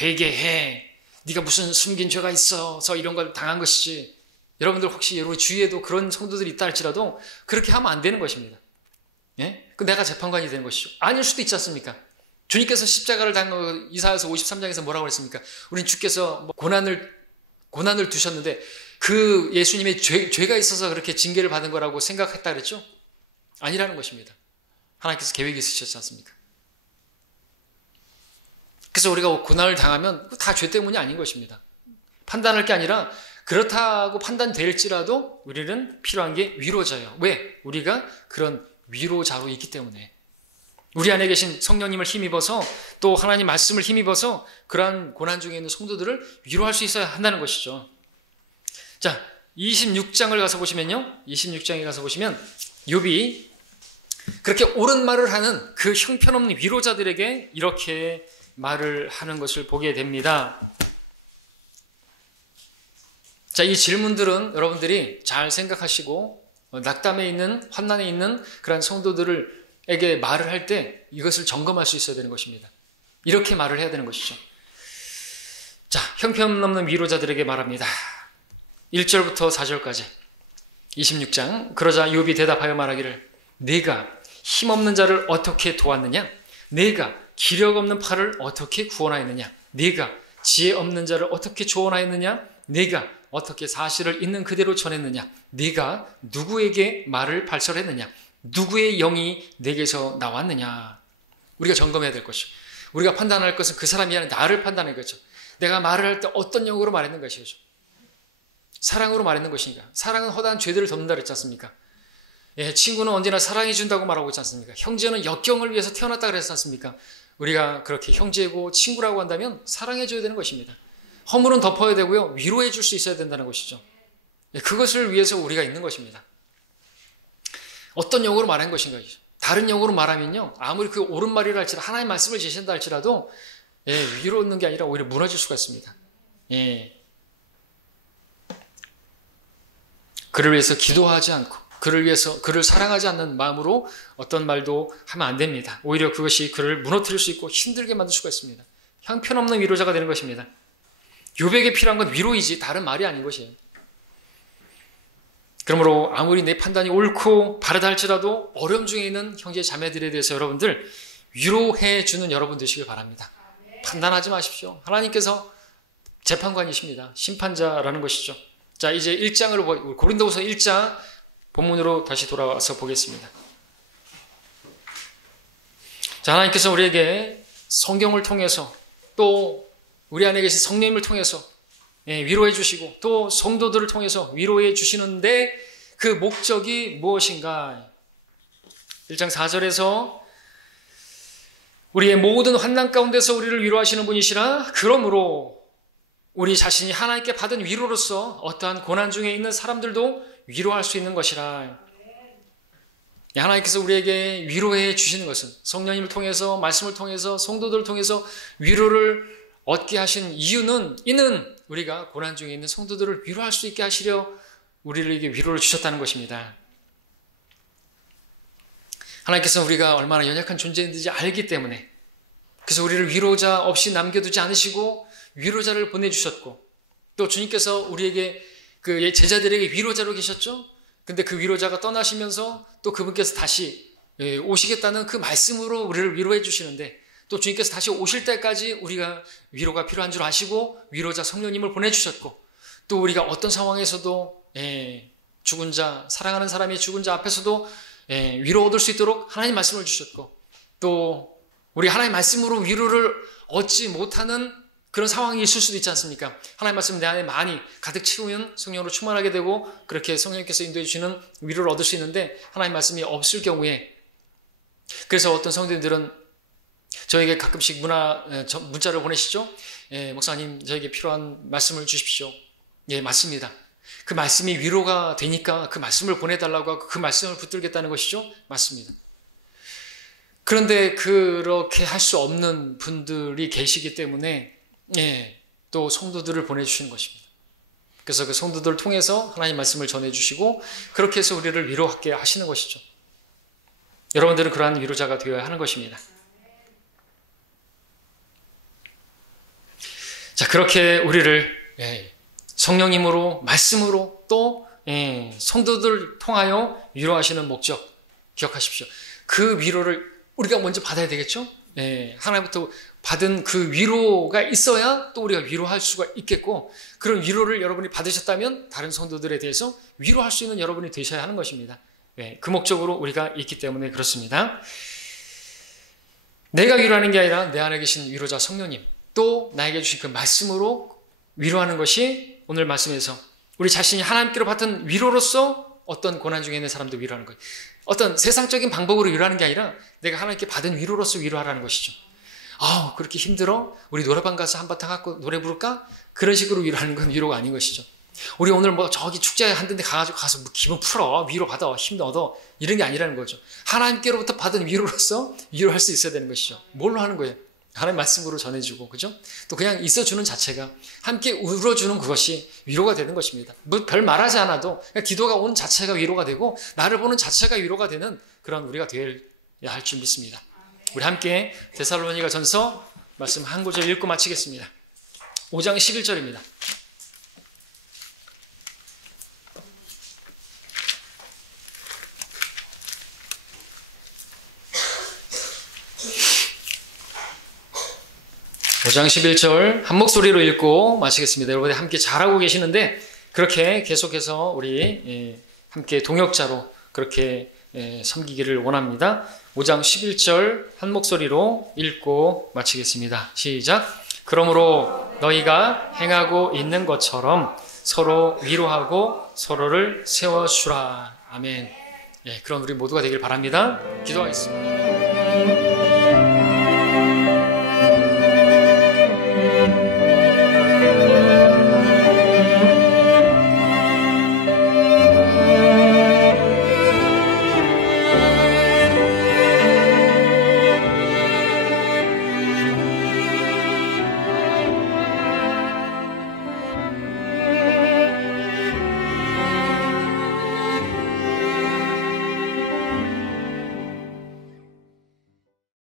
회개해. 네가 무슨 숨긴 죄가 있어서 이런 걸 당한 것이지. 여러분들 혹시 여러분 주위에도 그런 성도들이 있다 할지라도 그렇게 하면 안 되는 것입니다. 예? 그 내가 재판관이 되는 것이죠. 아닐 수도 있지 않습니까? 주님께서 십자가를 당한 이사야서 53장에서 뭐라고 했습니까? 우린 주께서 고난을 두셨는데 그 예수님의 죄가 있어서 그렇게 징계를 받은 거라고 생각했다 그랬죠? 아니라는 것입니다. 하나님께서 계획이 있으셨지 않습니까? 그래서 우리가 고난을 당하면 다 죄 때문이 아닌 것입니다. 판단할 게 아니라 그렇다고 판단될지라도 우리는 필요한 게 위로자예요. 왜? 우리가 그런 위로자로 있기 때문에. 우리 안에 계신 성령님을 힘입어서, 또 하나님 말씀을 힘입어서 그러한 고난 중에 있는 성도들을 위로할 수 있어야 한다는 것이죠. 자, 26장을 가서 보시면요. 26장에 가서 보시면 욥이 그렇게 옳은 말을 하는 그 형편없는 위로자들에게 이렇게 말을 하는 것을 보게 됩니다. 자, 이 질문들은 여러분들이 잘 생각하시고 낙담에 있는, 환난에 있는 그런 성도들에게 말을 할 때 이것을 점검할 수 있어야 되는 것입니다. 이렇게 말을 해야 되는 것이죠. 자, 형편없는 위로자들에게 말합니다. 1절부터 4절까지 26장. 그러자 욥이 대답하여 말하기를, 네가 힘없는 자를 어떻게 도왔느냐? 네가 기력 없는 팔을 어떻게 구원하였느냐? 네가 지혜 없는 자를 어떻게 조언하였느냐? 네가 어떻게 사실을 있는 그대로 전했느냐? 네가 누구에게 말을 발설했느냐? 누구의 영이 내게서 나왔느냐? 우리가 점검해야 될 것이죠. 우리가 판단할 것은 그 사람이 아니라 나를 판단할 것이죠. 내가 말을 할 때 어떤 영으로 말했는 것이죠. 사랑으로 말했는 것인가? 사랑은 허다한 죄들을 덮는다 그랬지 않습니까? 예, 친구는 언제나 사랑해 준다고 말하고 있지 않습니까? 형제는 역경을 위해서 태어났다 그랬지 않습니까? 우리가 그렇게 형제고 친구라고 한다면 사랑해 줘야 되는 것입니다. 허물은 덮어야 되고요. 위로해 줄 수 있어야 된다는 것이죠. 예, 그것을 위해서 우리가 있는 것입니다. 어떤 영어로 말한 것인가? 다른 영어로 말하면요. 아무리 그 옳은 말이라 할지라도, 하나님의 말씀을 제시한다 할지라도 위로 얻는 게 아니라 오히려 무너질 수가 있습니다. 예. 그를 위해서 기도하지 않고, 그를 위해서 그를 사랑하지 않는 마음으로 어떤 말도 하면 안 됩니다. 오히려 그것이 그를 무너뜨릴 수 있고 힘들게 만들 수가 있습니다. 형편없는 위로자가 되는 것입니다. 욥에게 필요한 건 위로이지 다른 말이 아닌 것이에요. 그러므로 아무리 내 판단이 옳고 바르다 할지라도 어려움 중에 있는 형제 자매들에 대해서 여러분들 위로해 주는 여러분 되시길 바랍니다. 판단하지 마십시오. 하나님께서 재판관이십니다. 심판자라는 것이죠. 자, 이제 1장으로 고린도후서 1장 본문으로 다시 돌아와서 보겠습니다. 자, 하나님께서 우리에게 성경을 통해서 또 우리 안에 계신 성령님을 통해서 위로해 주시고 또 성도들을 통해서 위로해 주시는데 그 목적이 무엇인가? 1장 4절에서 우리의 모든 환난 가운데서 우리를 위로하시는 분이시라. 그러므로 우리 자신이 하나님께 받은 위로로서 어떠한 고난 중에 있는 사람들도 위로할 수 있는 것이라. 하나님께서 우리에게 위로해 주시는 것은 성령님을 통해서 말씀을 통해서 성도들을 통해서 위로를 얻게 하신 이유는 이는 우리가 고난 중에 있는 성도들을 위로할 수 있게 하시려 우리에게 위로를 주셨다는 것입니다. 하나님께서는 우리가 얼마나 연약한 존재인지 알기 때문에 그래서 우리를 위로자 없이 남겨두지 않으시고 위로자를 보내주셨고 또 주님께서 우리에게 그 제자들에게 위로자로 계셨죠. 근데 그 위로자가 떠나시면서 또 그분께서 다시 오시겠다는 그 말씀으로 우리를 위로해 주시는데 또 주님께서 다시 오실 때까지 우리가 위로가 필요한 줄 아시고 위로자 성령님을 보내주셨고 또 우리가 어떤 상황에서도 죽은 자, 사랑하는 사람이 죽은 자 앞에서도 위로 얻을 수 있도록 하나님 말씀을 주셨고 또 우리 하나님 말씀으로 위로를 얻지 못하는 그런 상황이 있을 수도 있지 않습니까? 하나님 말씀 내 안에 많이 가득 채우면 성령으로 충만하게 되고 그렇게 성령님께서 인도해 주시는 위로를 얻을 수 있는데 하나님 말씀이 없을 경우에 그래서 어떤 성도들은 저에게 가끔씩 문자를 보내시죠. 목사님 저에게 필요한 말씀을 주십시오. 예, 맞습니다. 그 말씀이 위로가 되니까 그 말씀을 보내달라고 하고 그 말씀을 붙들겠다는 것이죠. 맞습니다. 그런데 그렇게 할 수 없는 분들이 계시기 때문에 또 성도들을 보내주시는 것입니다. 그래서 그 성도들을 통해서 하나님 말씀을 전해주시고 그렇게 해서 우리를 위로하게 하시는 것이죠. 여러분들은 그러한 위로자가 되어야 하는 것입니다. 자, 그렇게 우리를 성령님으로 말씀으로 또 성도들을 통하여 위로하시는 목적 기억하십시오. 그 위로를 우리가 먼저 받아야 되겠죠? 하나님부터 받은 그 위로가 있어야 또 우리가 위로할 수가 있겠고 그런 위로를 여러분이 받으셨다면 다른 성도들에 대해서 위로할 수 있는 여러분이 되셔야 하는 것입니다. 그 목적으로 우리가 있기 때문에 그렇습니다. 내가 위로하는 게 아니라 내 안에 계신 위로자 성령님 또 나에게 주신 그 말씀으로 위로하는 것이 오늘 말씀에서 우리 자신이 하나님께로 받은 위로로서 어떤 고난 중에 있는 사람도 위로하는 거예요. 어떤 세상적인 방법으로 위로하는 게 아니라 내가 하나님께 받은 위로로서 위로하라는 것이죠. 그렇게 힘들어? 우리 노래방 가서 한바탕 하고 노래 부를까? 그런 식으로 위로하는 건 위로가 아닌 것이죠. 우리 오늘 저기 축제 한 데 가서 기분 풀어, 위로 받아, 힘 얻어 이런 게 아니라는 거죠. 하나님께로부터 받은 위로로서 위로할 수 있어야 되는 것이죠. 뭘로 하는 거예요? 하나님 말씀으로 전해주고, 그죠? 또 그냥 있어주는 자체가 함께 울어주는 그것이 위로가 되는 것입니다. 뭐 별 말하지 않아도 그냥 기도가 오는 자체가 위로가 되고 나를 보는 자체가 위로가 되는 그런 우리가 되어야 할 줄 믿습니다. 우리 함께 데살로니가 전서 말씀 한 구절 읽고 마치겠습니다. 5장 11절입니다. (5장 11절) 한 목소리로 읽고 마치겠습니다. 여러분이 함께 잘하고 계시는데 그렇게 계속해서 우리 함께 동역자로 그렇게 섬기기를 원합니다. 5장 11절 한 목소리로 읽고 마치겠습니다. 시작. 그러므로 너희가 행하고 있는 것처럼 서로 위로하고 서로를 세워주라. 아멘. 그런 우리 모두가 되길 바랍니다. 기도하겠습니다.